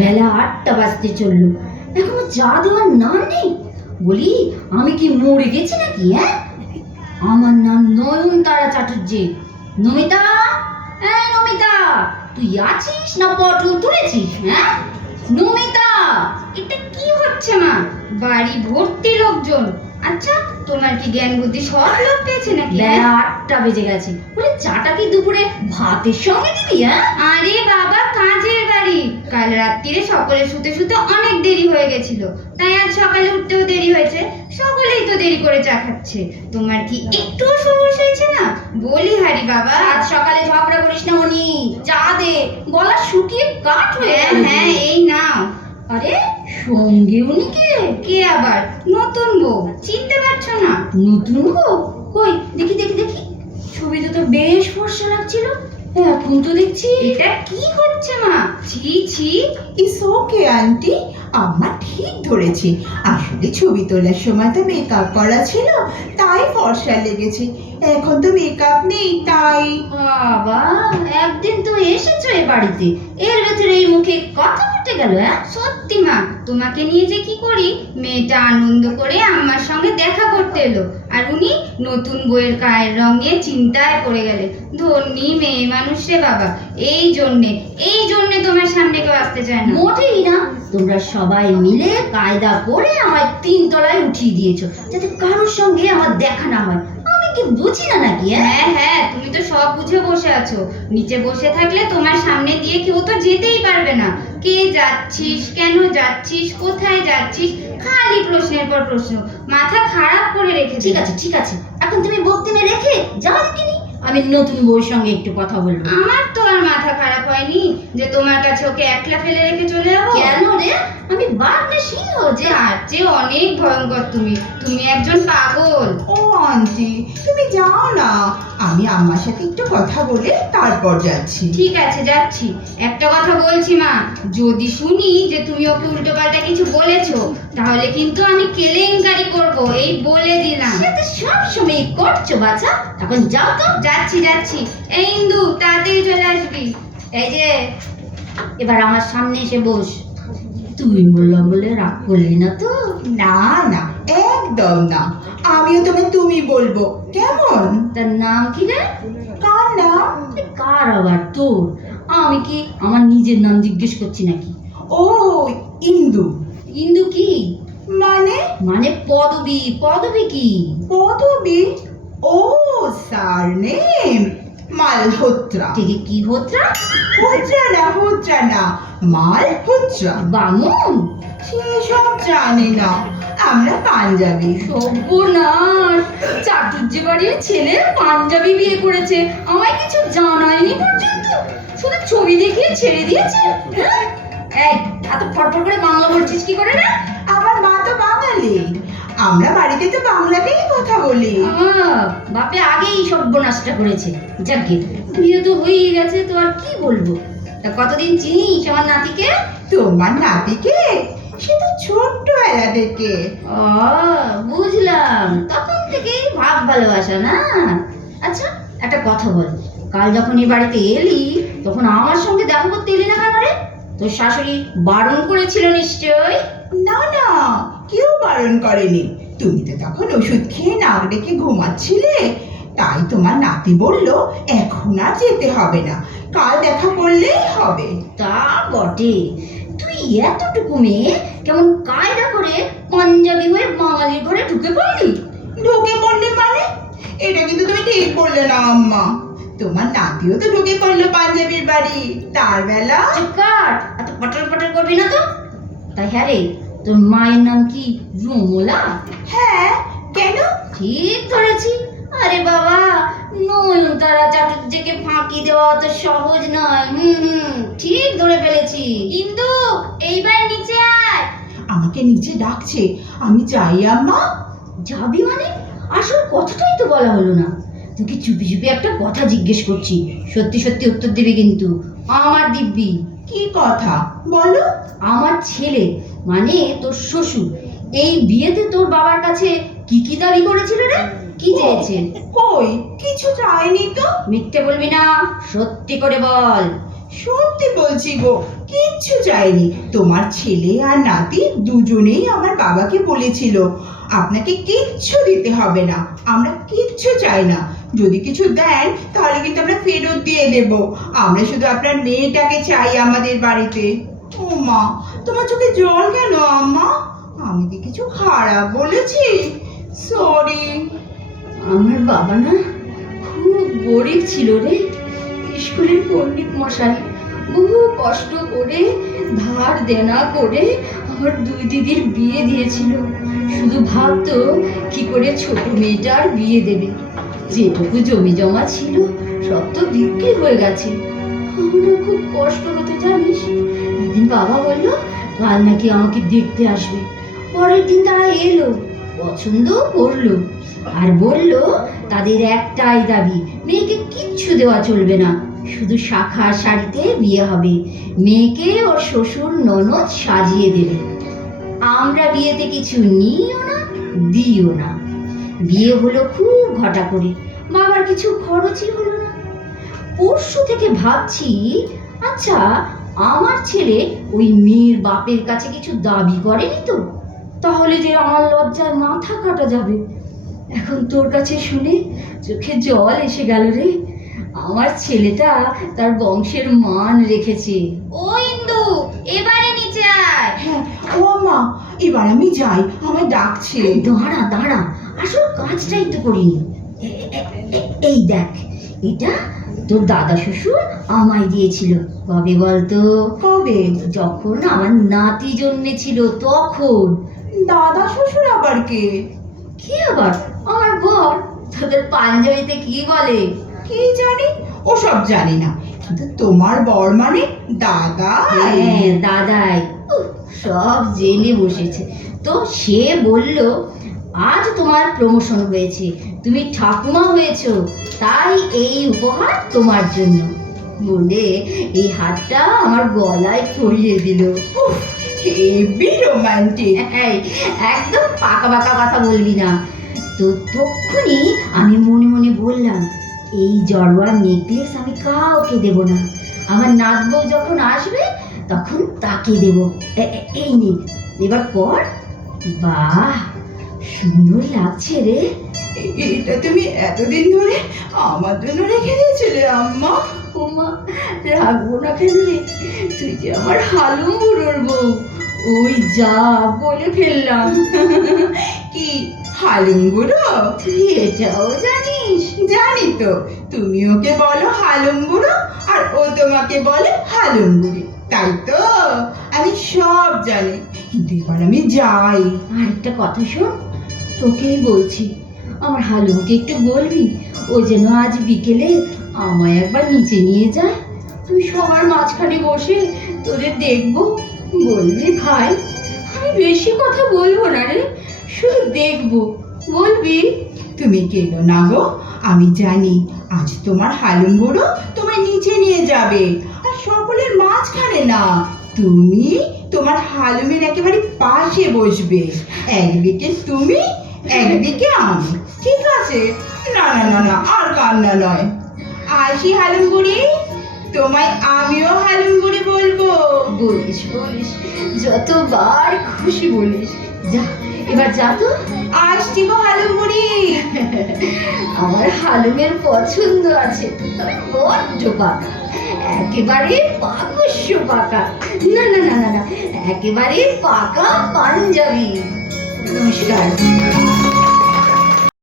বেলা 8টা বাজতে চললো, এখনো চা দেওয়ার নাম নেই। বলি, আমি কি মরে গেছি নাকি? আমার নাম নয়নতারা চাটুর্যে। নমিতা, নমিতা, তুই আছিস না পটল তুলেছিস? নমিতা, এটা কি হচ্ছে মা? বাড়ি ভর্তি লোকজন। আচ্ছা, তোমার কি জ্ঞান বুদ্ধি সব লোক পেয়েছে নাকি? বেলা 8টা বেজে গেছে, বলে চাটা কি দুপুরে ভাতের সঙ্গে দিবি? আরে বাবা, কাজের বাড়ি। কাল রাত্রিরে সকলে শুতে শুতে অনেক দেরি হয়ে গেছিল, তাই আজ সকালে উঠতেও দেরি হয়েছে। সকলেই তো দেরি করে চা খাচ্ছে, তোমার কি একটুও সমস্যা হয়েছে না? বলি হারি বাবা, আজ সকালে ঝগড়া করিস না মনি, চা দে, গলা শুকিয়ে কাঠ হয়ে গেল। হ্যাঁ, এই নাও। আরে সঙ্গে উনি কে? কে আবার? নতুন বউ, চিনতে পারছো না? নতুন বউ? কই দেখি দেখি দেখি, ছবিতে তো বেশ ফর্সা লাগছিল, এখন তো দেখছি। এটা কি হচ্ছে মা? ছি ছি। ইটস ওকে আন্টি, আম্মা ঠিক ধরেছি। আসলে ছবি তোলার সময় তো মেকআপ করা ছিল, তাই ফর্সা লেগেছে। এখন তো মেকআপ নেই, তাই। বাবা, একদিন তো এসেছো এ বাড়িতে, এর ভেতরে এই মুখে কথা ফুটে গেল। সত্যি মা, তোমাকে নিয়ে যে কি করি। মেয়েটা আনন্দ করে আম্মার সঙ্গে দেখা করতে এলো, আর উনি নতুন বইয়ের গায়ের রং নিয়ে চিন্তায় পড়ে গেলে। ধন্যী মেয়ে মানুষ রে বাবা। এই জন্যে তোমার সামনে কেউ আসতে চায় না। মোটেই না, তোমরা সবাই মিলে কায়দা করে আমার 3 তলায় উঠিয়ে দিয়েছো, যাতে কারোর সঙ্গে আমার দেখা না হয়। আমি কি বুঝি না নাকি? হ্যাঁ, তুমি তো সব বুঝে বসে আছো। নিচে বসে থাকলে তোমার সামনে দিয়ে কেউ তো যেতেই পারবে না। কে যাচ্ছিস, কেন যাচ্ছিস, কোথায় যাচ্ছিস, খালি প্রশ্নের পর প্রশ্ন। মাথা খারাপ করে রেখে। ঠিক আছে ঠিক আছে, এখন তুমি বক্তিনে রেখে যাও দেখিনি, আমি নতুন বউর সঙ্গে একটু কথা বলবো। আমার তো আর মাথা খারাপ হয়নি যে তোমার কাছে ওকে একলা ফেলে রেখে চলে যাবো। কেন রে? আমি বাঘ না সিংহ যে? আর যে অনেক ভয়ঙ্কর তুমি একজন পাগল। ও আন্টি, তুমি যাও না, আমি আম্মার সাথে একটু কথা বলে তারপর যাচ্ছি। ঠিক আছে, যাচ্ছি। একটা কথা বলছি মা, যদি শুনি যে তুমি ওকে উল্টোপাল্টা কিছু বলেছো, তাহলে কিন্তু আমি কেলেঙ্কারি করব, এই বলে দিলাম। সে তো সব সময় করছো বাছা, এখন যাও তো। যাচ্ছি। এই ইন্দু, তাড়াতাড়ি চলে আসবি। এই যে, এবার আমার সামনে এসে বস। তুই বললাম বলে রাগ করলি না তো? না না, একদম না, আমিও তোমায় তুমি বলবো, কেমন? তার নাম কি রে? কার নাম? কার আবার? তোর? আমি কি আমার নিজের নাম জিজ্ঞেস করছি নাকি? ও, ইন্দু। ইন্দু কি মানে? মানে পদবী। পদবী কি? পদবী? ও, সারনেম মালহোত্রা। থেকে কি হোত্রা? হোত্রা না, মালহোত্রা। বামন? সেসব জানি না, আমরা পাঞ্জাবি। সর্বনাশ, চাটুর্যে বাড়ির ছেলে পাঞ্জাবি বিয়ে করেছে, আমায় কিছু জানায়নি পর্যন্ত, শুধু ছবি দেখিয়ে ছেড়ে দিয়েছে। এই, এত ফটফট করে বাংলা বলছিস কি করে রে? আমার মা তো বাঙালি, আমরা বাড়িতে তো বাংলাতেই কথা বলি। বাপে আগেই সর্বনাশটা করেছে। যাকে বিয়ে তো হয়েই গেছে, তো আর কি বলবো। তা কতদিন চিনিস আমার নাতিকে? তোমার নাতিকে? সে তো ছোট্টবেলা থেকে। বুঝলাম, তখন থেকেই ভাব ভালোবাসা না। আচ্ছা, একটা কথা বল, কাল যখন এই বাড়িতে এলি, তখন আমার সঙ্গে দেখা করতে এলি না কেন রে? তোর শাশুড়ি বারণ করেছিল নিশ্চয়? না না, কেউ বারণ করেনি। তুমি তো তখন ওষুধ খেয়ে নাক ডেকে ঘুমাচ্ছিলে, তাই তোমার নাতি বলল এখন আর যেতে হবে না, কাল দেখা করলেই হবে। তা বটে, তুই এতটুকু মেয়ে কেমন কায়দা করে পাঞ্জাবি হয়ে বাঙালির ঘরে ঢুকে পড়লি? ঢুকে পড়লে মানে? এটা কিন্তু তুমি ঠিক বললে না আম্মা। তোমার নাতিও তো ঢুকে পড়লো পাঞ্জাবির বাড়ি, তার বেলা। চুপ কর, এত পটর পটর করবি না তো। তাই হ্যাঁ রে, তোর মায়ের নাম কি রুমলা? হ্যাঁ, কেন? ঠিক ধরেছি। আরে বাবা, নয়নতারা চাটুর্যেকে ফাঁকি দেওয়া তো সহজ নয়। ঠিক ধরে ফেলেছি। ইন্দু, এইবার নিচে আয়। আমাকে নিচে ডাকছে, আমি যাই আম্মা? যাবি মানে? আসল কথাটাই তো বলা হলো না। তোকে চুপি চুপি একটা কথা জিজ্ঞেস করছি, সত্যি সত্যি উত্তর দিবি কিন্তু। আমার দিব্যি। কি কথা বলো? আমার ছেলে মানে তোর শ্বশুর এই বিয়েতে তোর বাবার কাছে কি কি দাবি করেছিল রে? কি চেয়েছে? কই কিছু চাইনি তো। মিথ্যে বলবি না, সত্যি করে বল। সত্যি বলছি গো, কিচ্ছু চাইনি। তোমার ছেলে আর নাতি দুজনেই আমার বাবাকে বলেছিল আপনাকে কিচ্ছু দিতে হবে না, আমরা কিচ্ছু চাই না। যদি কিছু দেন তাহলে কিন্তু আমরা ফেরত দিয়ে দেব। আমরা শুধু আপনার মেয়েটাকে চাই আমাদের বাড়িতে। ও মা, তোমার চোখে জল কেন আম্মা? আমি কি কিছু খারাপ বলেছি? সরি। আমার বাবা না খুব গরিব ছিল রে। স্কুলের পণ্ডিত মশাই বহু কষ্ট করে ধার দেনা করে আমার দুই দিদির বিয়ে দিয়েছিল। শুধু ভাবতো কি করে ছোট মেয়েটার বিয়ে দেবে। যেটুকু জমি জমা ছিল সব তো বিক্রি হয়ে গেছে। আমার খুব কষ্ট হতো জানিস। একদিন বাবা বলল কাল নাকি আমাকে দেখতে আসবে। পরের দিন তারা এলো, পছন্দ করলো আর বলল তাদের একটাই দাবি, মেয়েকে কিচ্ছু দেওয়া চলবে না, শুধু শাখার শাড়িতে বিয়ে হবে। মেয়েকে ওর শ্বশুর ননদ সাজিয়ে দেবে। আমরা বিয়েতে কিছু নিও না দিও না। বিয়ে হলো খুব ঘটা করে, বাবার কিছু খরচই হলো না। পরশু থেকে ভাবছি, আচ্ছা আমার ছেলে ওই মেয়ের বাপের কাছে কিছু দাবি করেনি তো? তাহলে যে আমার লজ্জায় মাথা কাটা যাবে। এখন তোর কাছে শুনে চোখে জল এসে গেল রে। আমার ছেলেটা তার বংশের মান রেখেছে। ও ইন্দু, এবারে নিচে আয়। হ্যাঁ ও আম্মা, এবার আমি যাই, আমায় ডাকছে। দাঁড়া দাঁড়া, আসল কাজটাই তো করিনি। এই দেখ, এটা তোর দাদা শ্বশুর আমায় দিয়েছিল। কবে বলতো? কবে? যখন আমার নাতি জন্মেছিল তখন। দাদা শ্বশুর আবার কে? কি আবার? আমার বর। তোদের পাঞ্জাবিতে কি বলে? কি জানি, ওসব জানি না, কিন্তু তোমার বর মানে দাদা। হ্যাঁ দাদাই। সব জেনে বসেছে। তো সে বলল আজ তোমার প্রমোশন হয়েছে, তুমি ঠাকুমা হয়েছো, তাই এই উপহার তোমার জন্য বলে এই হারটা আমার গলায় পরিয়ে দিল। Heavy romantic. এই, একদম পাকা পাকা কথা বলবি না। তো তক্ষুনি আমি মনে মনে বললাম, এই জড়োয়ার নেকলেস আমি কাউকে দেব না। আমার নাত বউ যখন আসবে তখন তাকে দেব। এই নে, এবার পর। বাহ, সুন্দর লাগছে রে। এটা তুমি এতদিন ধরে আমার জন্য রেখে দিয়েছিলে আম্মা? ওমা, রাখবো না কেন রে? তুই যে আমার হালুম বুড়োর বউ। ওই যা বলে ফেললাম। কি হালুম বুড়ো? তুই এটাও জানিস? জানি তো, তুমি ওকে বলো হালুম বুড়ো আর ও তোমাকে বলে হালুম বুড়ি, তাই তো? আমি সব জানি, কিন্তু এবার আমি যাই। আর একটা কথা শোন, তোকেই বলছি, আমার হালুমকে একটু বলবি ও যেন আজ বিকেলে আমায় একবার নিচে নিয়ে যায়। তুই সবার মাঝখানে বসে তোদের দেখবো। বলবি ভাই? আমি বেশি কথা বলবো না রে, শুধু দেখবো। বলবি? তুমি কেঁদো না গো, আমি জানি আজ তোমার হালুম বুড়ো তোমায় নিচে নিয়ে যাবে, আর সকলের মাঝখানে না, তুমি তোমার হালুমের একেবারে পাশে বসবে। একদিকে তুমি, একদিকে আমি, ঠিক আছে? না না না না, আর কান্না নয়। আসি হালুম বুড়ি, তোমায় আমিও হালুম বুড়ি বলবো। বলিস বলিস, যতবার খুশি বলিস। যা, এবার যা তো। আসছি গো হালুম বুড়ি। আমার হালুমের পছন্দ আছে, তবে বড্ড পাকা, একেবারে পাকস্য পাকা। না না না না না, একেবারে পাকা পাঞ্জাবি। নমস্কার।